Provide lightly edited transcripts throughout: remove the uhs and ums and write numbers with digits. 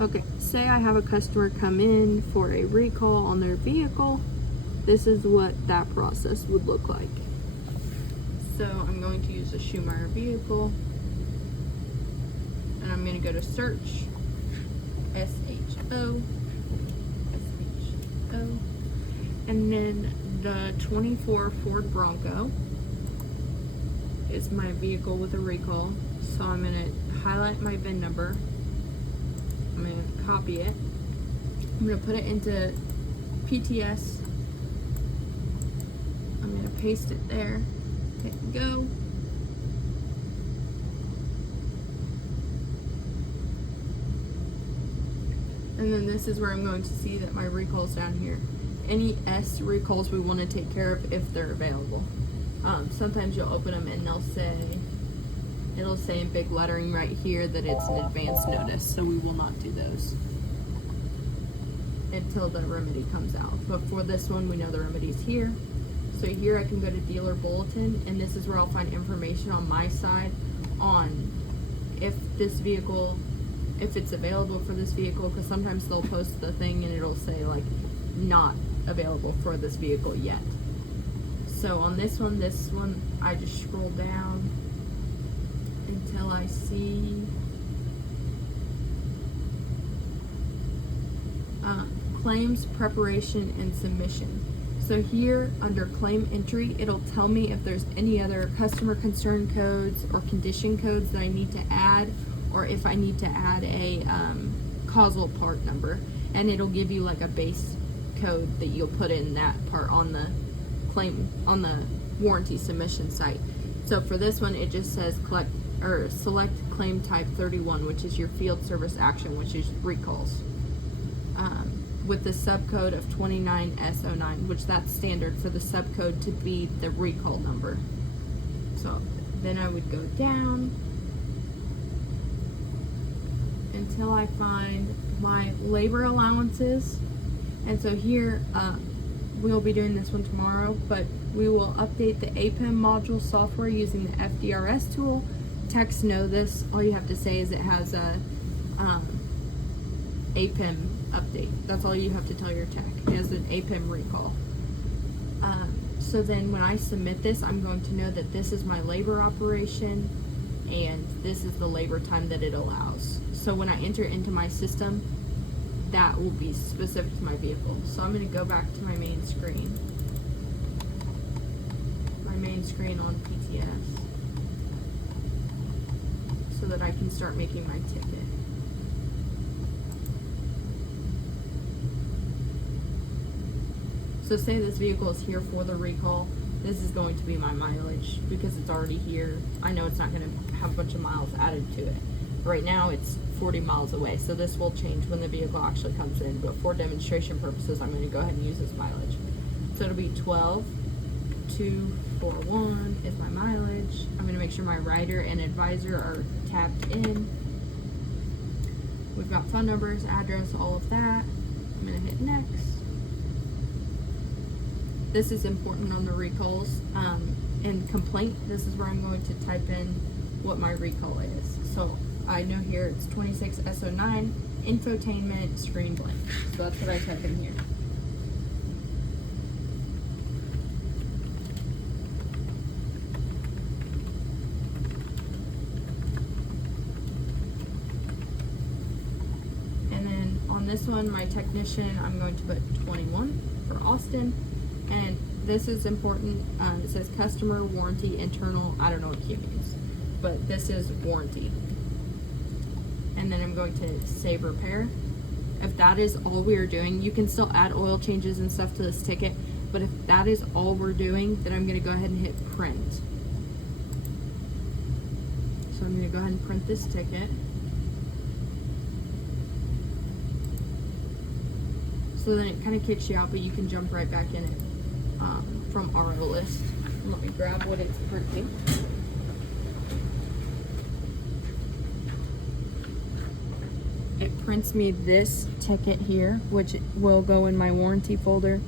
Okay, say I have a customer come in for a recall on their vehicle. This is what that process would look like. So I'm going to use a Schumacher vehicle, and I'm going to go to search, SHO, and then the 24 Ford Bronco is my vehicle with a recall. So I'm going to highlight my VIN number. I'm going to copy it. I'm going to put it into PTS. I'm going to paste it there. Hit go. And then this is where I'm going to see that my recall's down here. Any S recalls we want to take care of if they're available. Sometimes you'll open them and it'll say in big lettering right here that it's an advance notice, so we will not do those until the remedy comes out. But for this one, we know the remedy's here. So here I can go to dealer bulletin, and this is where I'll find information on my side on if this vehicle, if it's available for this vehicle, because sometimes they'll post the thing and it'll say like not available for this vehicle yet. So on this one, I just scroll down until I see claims preparation and submission. So here under claim entry, it'll tell me if there's any other customer concern codes or condition codes that I need to add, or if I need to add a causal part number, and it'll give you like a base code that you'll put in that part on the claim, on the warranty submission site. So for this one, it just says select claim type 31, which is your field service action, which is recalls, with the subcode of 29S09, which that's standard for the subcode to be the recall number. So then I would go down until I find my labor allowances. And so here, we'll be doing this one tomorrow, but we will update the APIM module software using the FDRS tool. Techs know this. All you have to say is it has a APIM update. That's all you have to tell your tech. It has an APIM recall. So then when I submit this, I'm going to know that this is my labor operation and this is the labor time that it allows. So when I enter into my system, that will be specific to my vehicle. So I'm going to go back to my main screen. My main screen on PTS, so that I can start making my ticket. So say this vehicle is here for the recall, this is going to be my mileage because it's already here. I know it's not going to have a bunch of miles added to it. Right now it's 40 miles away, so this will change when the vehicle actually comes in, but for demonstration purposes, I'm going to go ahead and use this mileage. So it'll be 12,241 is my mileage. I'm going to make sure my rider and advisor are tabbed in. We've got phone numbers, address, all of that. I'm going to hit next. This is important on the recalls. In complaint, this is where I'm going to type in what my recall is. So I know here it's 26S09, infotainment, screen blank. So that's what I type in here. And then on this one, my technician, I'm going to put 21 for Austin. And this is important. It says customer warranty internal. I don't know what Q means, but this is warranty. And then I'm going to save repair. If that is all we are doing, you can still add oil changes and stuff to this ticket, but if that is all we're doing, then I'm going to go ahead and hit print. So I'm going to go ahead and print this ticket. So then it kind of kicks you out, but you can jump right back in it from RO list. Let me grab what it's printing. It prints me this ticket here, which will go in my warranty folder,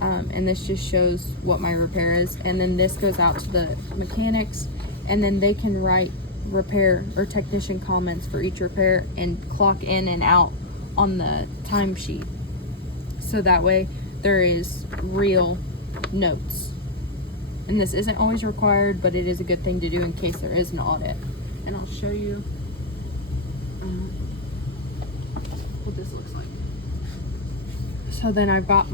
and this just shows what my repair is, and then this goes out to the mechanics, and then they can write repair or technician comments for each repair and clock in and out on the timesheet. So that way there is real notes. And this isn't always required, but it is a good thing to do in case there is an audit. And I'll show you what this looks like. So then I've got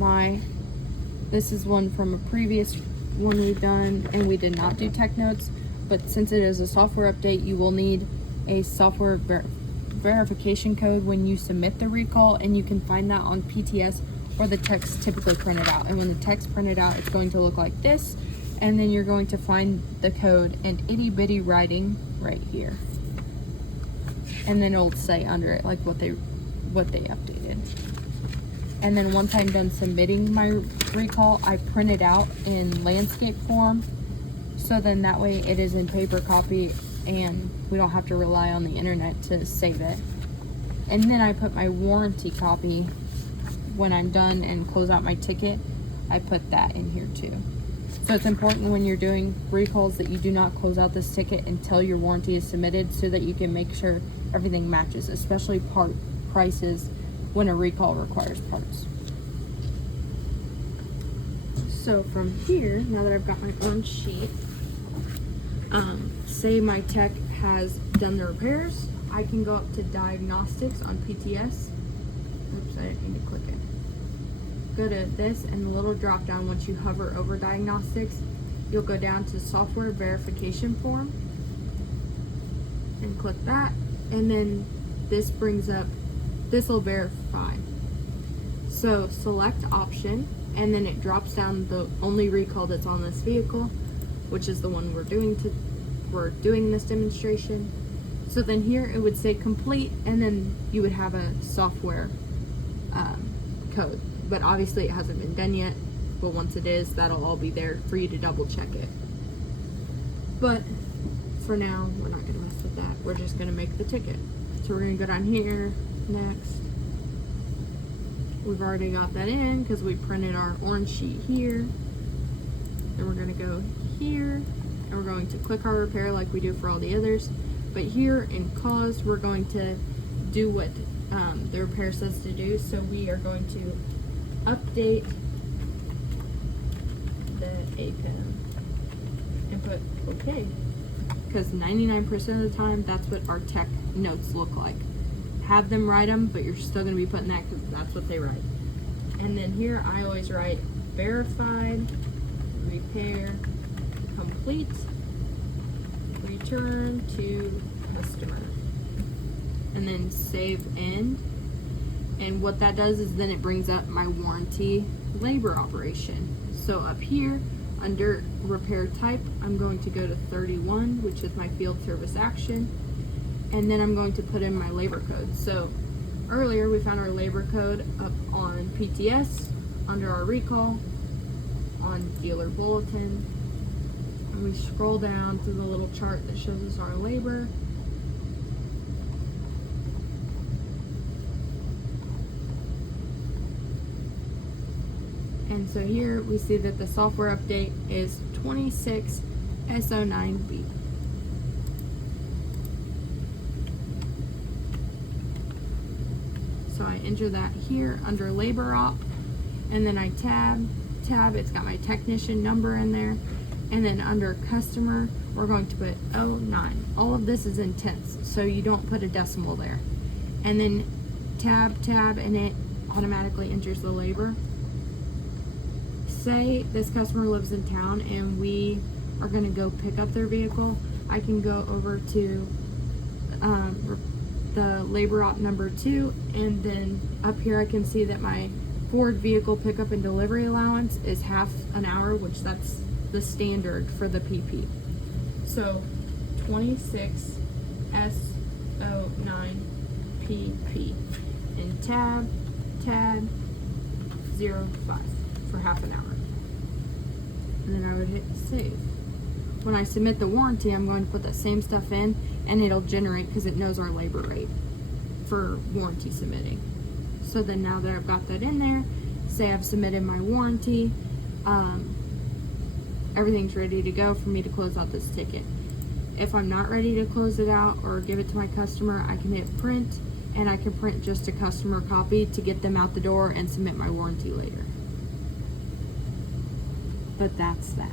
this is one from a previous one we've done, and we did not do tech notes, but since it is a software update, you will need a software verification code when you submit the recall, and you can find that on PTS or the text typically printed out. And when the text printed out, it's going to look like this, and then you're going to find the code in itty bitty writing right here, and then it'll say under it like what they updated. And then once I'm done submitting my recall, I print it out in landscape form, so then that way it is in paper copy and we don't have to rely on the internet to save it. And then I put my warranty copy when I'm done and close out my ticket. I put that in here too. So it's important when you're doing recalls that you do not close out this ticket until your warranty is submitted, so that you can make sure everything matches, especially part prices when a recall requires parts. So from here, now that I've got my orange sheet, say my tech has done the repairs, I can go up to diagnostics on PTS. Oops, I didn't mean to click it. Go to this, and the little drop down, once you hover over diagnostics, you'll go down to software verification form and click that, and then this brings up, this will verify. So select option, and then it drops down the only recall that's on this vehicle, which is the one we're doing this demonstration. So then here it would say complete, and then you would have a software code, but obviously it hasn't been done yet. But once it is, that'll all be there for you to double check it. But for now, we're not gonna mess with that. We're just gonna make the ticket. So we're gonna go down here, next. We've already got that in because we printed our orange sheet here. Then we're gonna go here, and we're going to click our repair like we do for all the others. But here in cause, we're going to do what the repair says to do. So we are going to update the APIN and put okay, because 99% of the time that's what our tech notes look like. Have them write them, but you're still going to be putting that because that's what they write. And then here I always write verified, repair, complete, return to customer, and then save end. And what that does is then it brings up my warranty labor operation. So up here under repair type, I'm going to go to 31, which is my field service action, and then I'm going to put in my labor code. So earlier we found our labor code up on PTS under our recall on dealer bulletin, and we scroll down to the little chart that shows us our labor. And so here we see that the software update is 26S09B. So I enter that here under labor op, and then I tab, it's got my technician number in there, and then under customer, we're going to put 09. All of this is in tenths, so you don't put a decimal there. And then tab, and it automatically enters the labor. Say this customer lives in town and we are going to go pick up their vehicle, I can go over to the labor op number 2, and then up here I can see that my Ford vehicle pickup and delivery allowance is half an hour, which that's the standard for the PP. So 26S09PP and tab 05 for half an hour. And then I would hit save. When I submit the warranty, I'm going to put that same stuff in, and it'll generate because it knows our labor rate for warranty submitting. So then now that I've got that in there, say I've submitted my warranty, everything's ready to go for me to close out this ticket. If I'm not ready to close it out or give it to my customer, I can hit print, and I can print just a customer copy to get them out the door and submit my warranty later. But that's that.